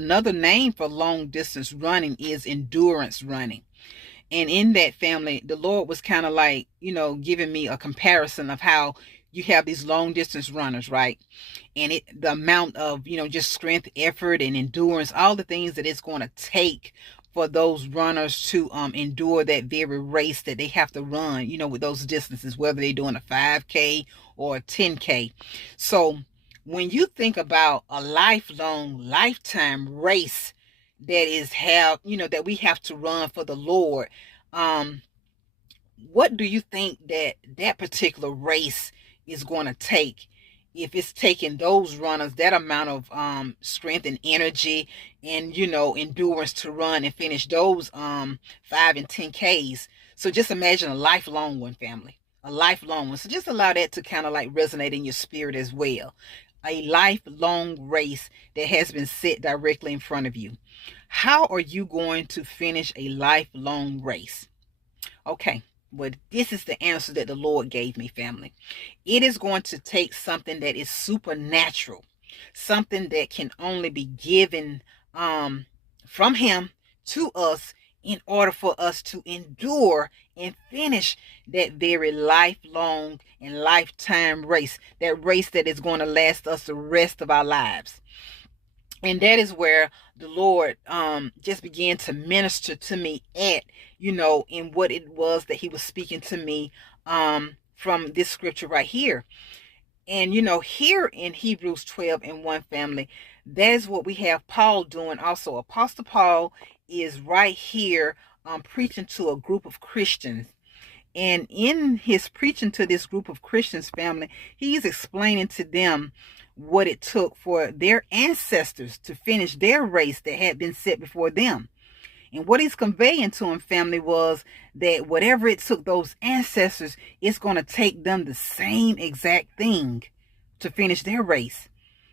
Another name for long distance running is endurance running. And in that, family, the Lord was kind of like, giving me a comparison of how you have these long distance runners, right? And the amount of, just strength, effort, and endurance, all the things that it's going to take for those runners to endure that very race that they have to run, with those distances, whether they're doing a 5K or a 10K. So when you think about a lifelong, lifetime race that is that we have to run for the Lord, um, what do you think that particular race is going to take? If it's taking those runners that amount of strength and energy and endurance to run and finish those 5 and 10Ks. So just imagine a lifelong one, family. A lifelong one. So just allow that to kind of like resonate in your spirit as well. A lifelong race that has been set directly in front of you. How are you going to finish a lifelong race? Okay, well, this is the answer that the Lord gave me, family. It is going to take something that is supernatural, something that can only be given from Him to us in order for us to endure and finish that very lifelong and lifetime race, that race that is going to last us the rest of our lives. And that is where the Lord just began to minister to me at, in what it was that He was speaking to me from this scripture right here. And here in Hebrews 12:1, family, that's what we have Paul doing also. Apostle Paul is right here preaching to a group of Christians. And in his preaching to this group of Christians, family, he's explaining to them what it took for their ancestors to finish their race that had been set before them. And what he's conveying to them, family, was that whatever it took those ancestors, it's going to take them the same exact thing to finish their race.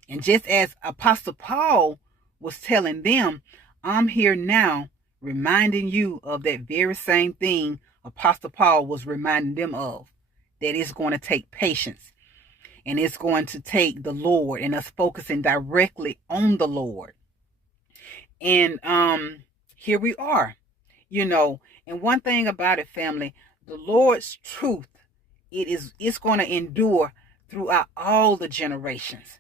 And just as Apostle Paul was telling them, I'm here now reminding you of that very same thing Apostle Paul was reminding them of, that it's going to take patience. And it's going to take the Lord and us focusing directly on the Lord. And here we are, and one thing about it, family, the Lord's truth, it's going to endure throughout all the generations.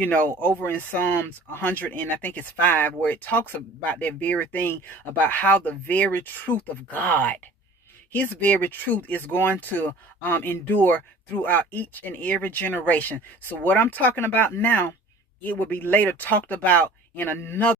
Over in Psalms 100, and I think it's 5, where it talks about that very thing, about how the very truth of God, His very truth, is going to endure throughout each and every generation. So what I'm talking about now, it will be later talked about in another